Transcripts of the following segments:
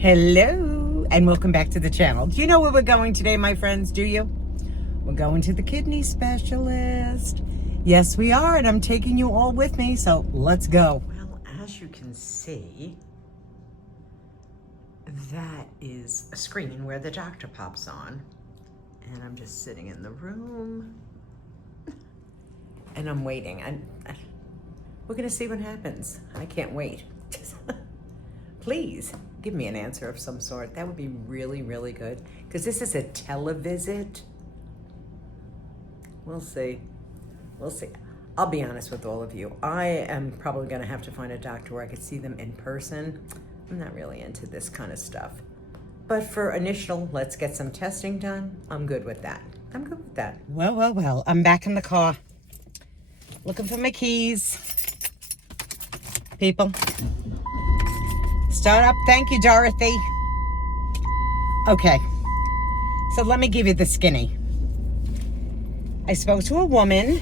Hello, and welcome back to the channel. Do you know where we're going today, my friends? Do you? We're going to the kidney specialist. Yes, we are, and I'm taking you all with me, so let's go. Well, as you can see, that is a screen where the doctor pops on, and I'm just sitting in the room, and I'm waiting. We're gonna see what happens. I can't wait. Please give me an answer of some sort. That would be really, really good. Because this is a televisit. We'll see. We'll see. I'll be honest with all of you. I am probably going to have to find a doctor where I could see them in person. I'm not really into this kind of stuff. But for initial, let's get some testing done. I'm good with that. I'm good with that. Well. I'm back in the car. Looking for my keys. People. Start up. Thank you, Dorothy. Okay. So let me give you the skinny. I spoke to a woman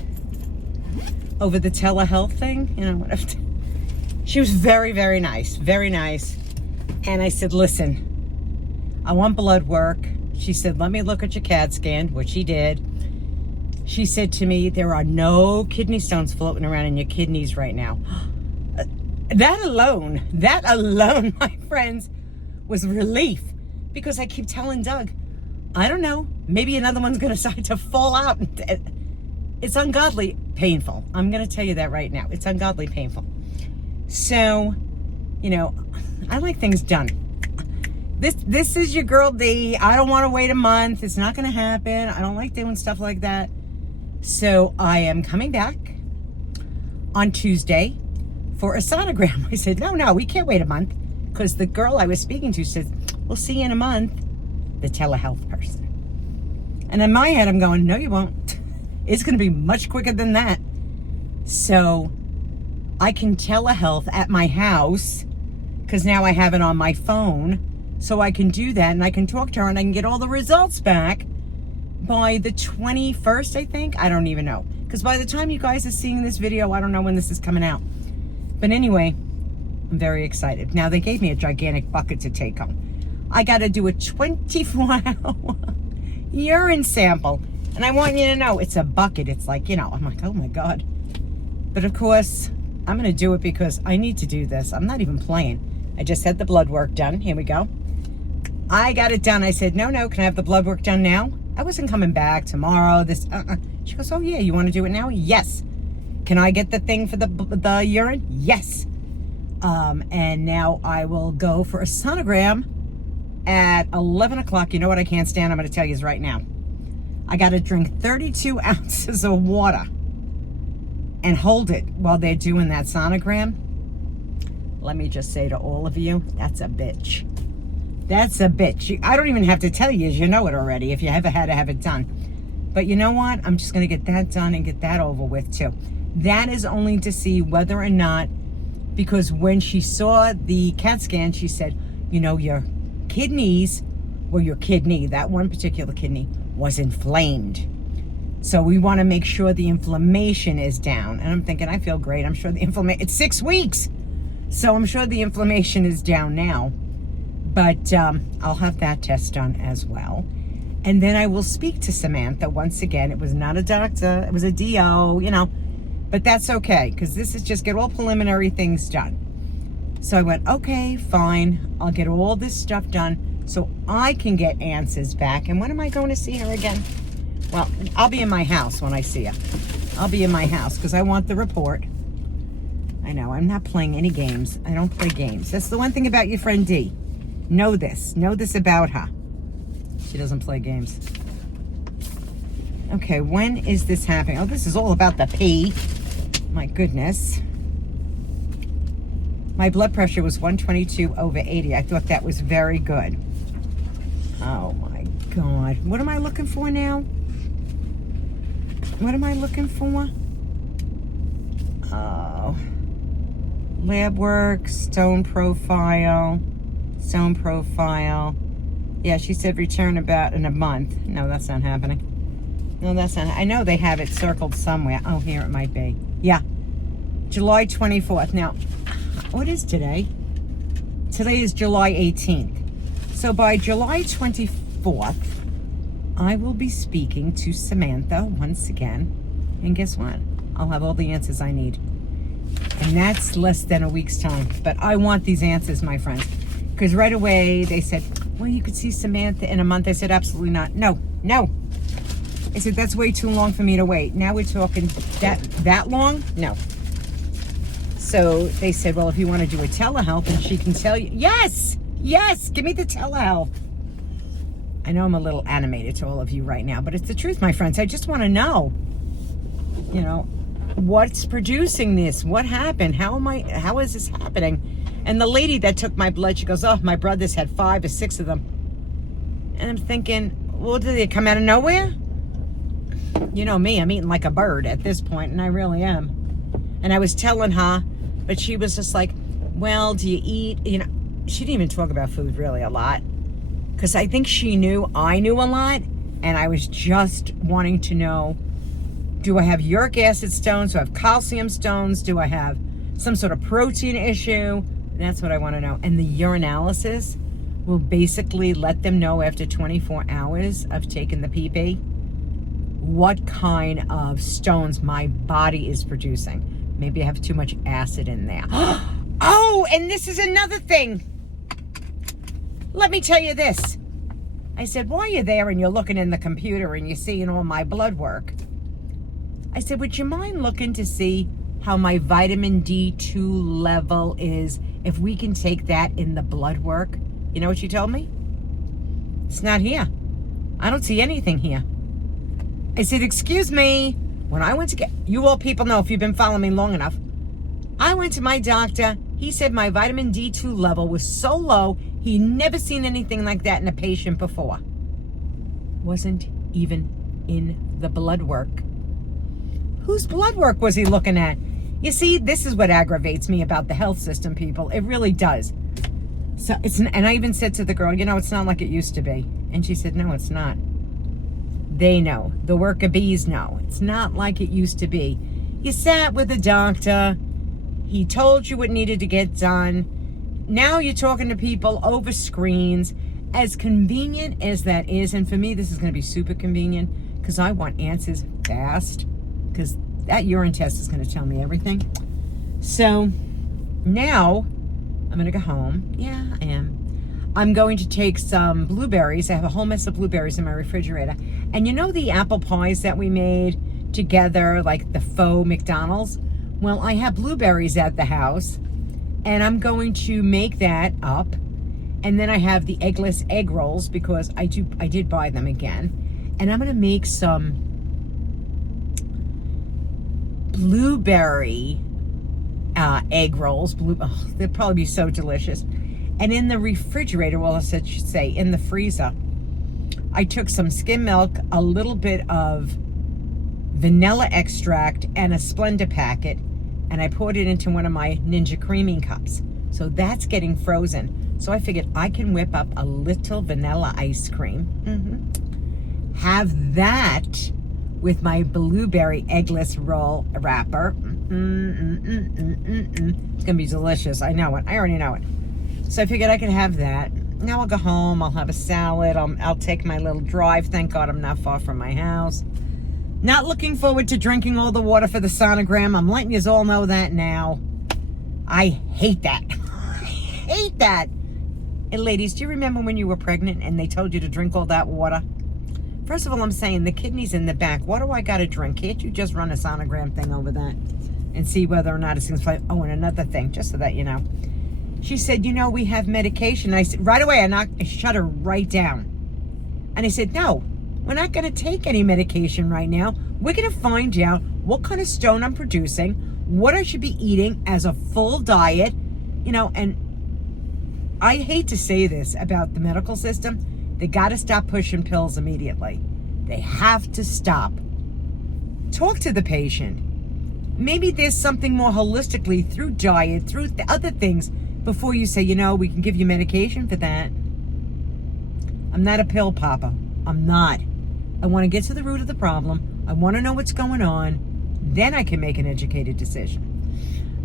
over the telehealth thing. You know, whatever. She was very, very nice. Very nice. And I said, listen, I want blood work. She said, let me look at your CAT scan, which she did. She said to me, there are no kidney stones floating around in your kidneys right now. That alone, my friends, was relief, because I keep telling Doug, I don't know, maybe another one's going to start to fall out. It's ungodly painful. I'm going to tell you that right now. It's ungodly painful. So, you know, I like things done. This is your girl D. I don't want to wait a month. It's not going to happen. I don't like doing stuff like that. So I am coming back on Tuesday for a sonogram. I said, no, we can't wait a month, because the girl I was speaking to said, we'll see you in a month, the telehealth person. And in my head, I'm going, no, you won't. It's going to be much quicker than that. So I can telehealth at my house, because now I have it on my phone, so I can do that, and I can talk to her, and I can get all the results back by the 21st, I think. I don't even know, because by the time you guys are seeing this video, I don't know when this is coming out. But anyway, I'm very excited. Now, they gave me a gigantic bucket to take home. I got to do a 24-hour urine sample. And I want you to know, it's a bucket. It's like, you know, I'm like, oh my God. But of course, I'm going to do it because I need to do this. I'm not even playing. I just had the blood work done. Here we go. I got it done. I said, no, can I have the blood work done now? I wasn't coming back tomorrow. She goes, oh yeah, you want to do it now? Yes. Can I get the thing for the urine? Yes. And now I will go for a sonogram at 11 o'clock. You know what I can't stand? I'm going to tell you is right now. I got to drink 32 ounces of water and hold it while they're doing that sonogram. Let me just say to all of you, that's a bitch. That's a bitch. I don't even have to tell you, as you know it already, if you ever had to have it done. But you know what? I'm just going to get that done and get that over with too. That is only to see whether or not, because when she saw the CAT scan, she said, you know, your kidneys, or your kidney, that one particular kidney, was inflamed. So we want to make sure the inflammation is down. And I'm thinking, I feel great. I'm sure the inflammation, it's 6 weeks. So I'm sure the inflammation is down now. But I'll have that test done as well. And then I will speak to Samantha once again. It was not a doctor, it was a DO, you know. But that's okay, because this is just get all preliminary things done. So I went, okay, fine. I'll get all this stuff done so I can get answers back. And when am I going to see her again? Well, I'll be in my house when I see her. I'll be in my house because I want the report. I know, I'm not playing any games. I don't play games. That's the one thing about your friend D. Know this about her. She doesn't play games. Okay, when is this happening? Oh, this is all about the pee. My goodness. My blood pressure was 122/80. I thought that was very good. Oh my God. What am I looking for now? What am I looking for? Oh. Lab work, stone profile. Yeah, she said return about in a month. No, that's not happening. No, that's not. I know they have it circled somewhere. Oh, here it might be. Yeah. July 24th. Now, what is today? Today is July 18th. So by July 24th, I will be speaking to Samantha once again. And guess what? I'll have all the answers I need. And that's less than a week's time. But I want these answers, my friends. Because right away they said, well, you could see Samantha in a month. I said, absolutely not. No. I said, that's way too long for me to wait. Now we're talking that long? No. So they said, well, if you want to do a telehealth and she can tell you, yes, give me the telehealth. I know I'm a little animated to all of you right now, but it's the truth, my friends. I just want to know, what's producing this? What happened? How is this happening? And the lady that took my blood, she goes, oh, my brother's had 5 or 6 of them. And I'm thinking, well, did they come out of nowhere? You know me, I'm eating like a bird at this point, and I really am. And I was telling her, but she was just like, well, do you eat? She didn't even talk about food really a lot. Because I think she knew I knew a lot, and I was just wanting to know, do I have uric acid stones? Do I have calcium stones? Do I have some sort of protein issue? That's what I want to know. And the urinalysis will basically let them know after 24 hours of taking the PP what kind of stones my body is producing. Maybe I have too much acid in there. Oh, and this is another thing. Let me tell you this. I said, while you're there and you're looking in the computer and you're seeing all my blood work, I said, would you mind looking to see how my vitamin D2 level is, if we can take that in the blood work? You know what she told me? It's not here. I don't see anything here. I said, excuse me. When I went to get, you all people know if you've been following me long enough, I went to my doctor. He said my vitamin D2 level was so low, he never seen anything like that in a patient before. Wasn't even in the blood work. Whose blood work was he looking at? You see, this is what aggravates me about the health system, people. It really does. So and I even said to the girl, it's not like it used to be. And she said, no, it's not. They know. The worker bees know. It's not like it used to be. You sat with a doctor. He told you what needed to get done. Now you're talking to people over screens. As convenient as that is, and for me, this is going to be super convenient because I want answers fast, because that urine test is going to tell me everything. So now I'm going to go home. Yeah, I am. I'm going to take some blueberries. I have a whole mess of blueberries in my refrigerator. And the apple pies that we made together, like the faux McDonald's? Well, I have blueberries at the house, and I'm going to make that up. And then I have the eggless egg rolls, because I did buy them again. And I'm going to make some blueberry egg rolls. They'll probably be so delicious. And in the refrigerator, well, I should say in the freezer, I took some skim milk, a little bit of vanilla extract, and a Splenda packet, and I poured it into one of my Ninja creaming cups. So that's getting frozen. So I figured I can whip up a little vanilla ice cream. Have that with my blueberry eggless roll wrapper. It's gonna be delicious. I know it. I already know it. So I figured I could have that. Now I'll go home. I'll have a salad. I'll take my little drive. Thank God I'm not far from my house. Not looking forward to drinking all the water for the sonogram. I'm letting you all know that now. I hate that. I hate that. And ladies, do you remember when you were pregnant and they told you to drink all that water? First of all, I'm saying the kidney's in the back. What do I got to drink? Can't you just run a sonogram thing over that and see whether or not it's going to play? Oh, and another thing, just so that you know. She said, we have medication. I said, right away, I shut her right down. And I said, no, we're not going to take any medication right now. We're going to find out what kind of stone I'm producing, what I should be eating as a full diet, and I hate to say this about the medical system. They got to stop pushing pills immediately. They have to stop. Talk to the patient. Maybe there's something more holistically through diet, through the other things, before you say, we can give you medication for that. I'm not a pill popper. I'm not. I want to get to the root of the problem. I want to know what's going on. Then I can make an educated decision.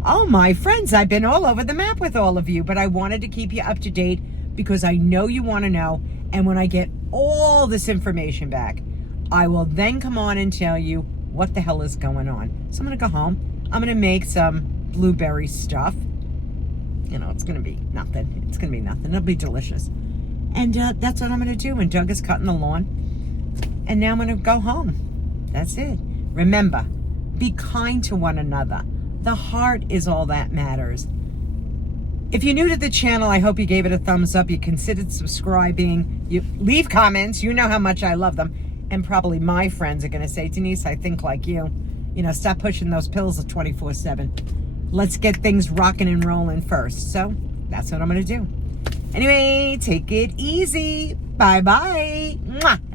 Oh, my friends, I've been all over the map with all of you, but I wanted to keep you up to date because I know you want to know. And when I get all this information back, I will then come on and tell you what the hell is going on. So I'm going to go home. I'm going to make some blueberry stuff. You know, it's going to be nothing. It's going to be nothing. It'll be delicious. And that's what I'm going to do. And Doug is cutting the lawn. And now I'm going to go home. That's it. Remember, be kind to one another. The heart is all that matters. If you're new to the channel, I hope you gave it a thumbs up. You considered subscribing. You leave comments. You know how much I love them. And probably my friends are going to say, Denise, I think like you. You know, stop pushing those pills 24/7. Let's get things rocking and rolling first. So that's what I'm going to do. Anyway, take it easy. Bye-bye. Mwah.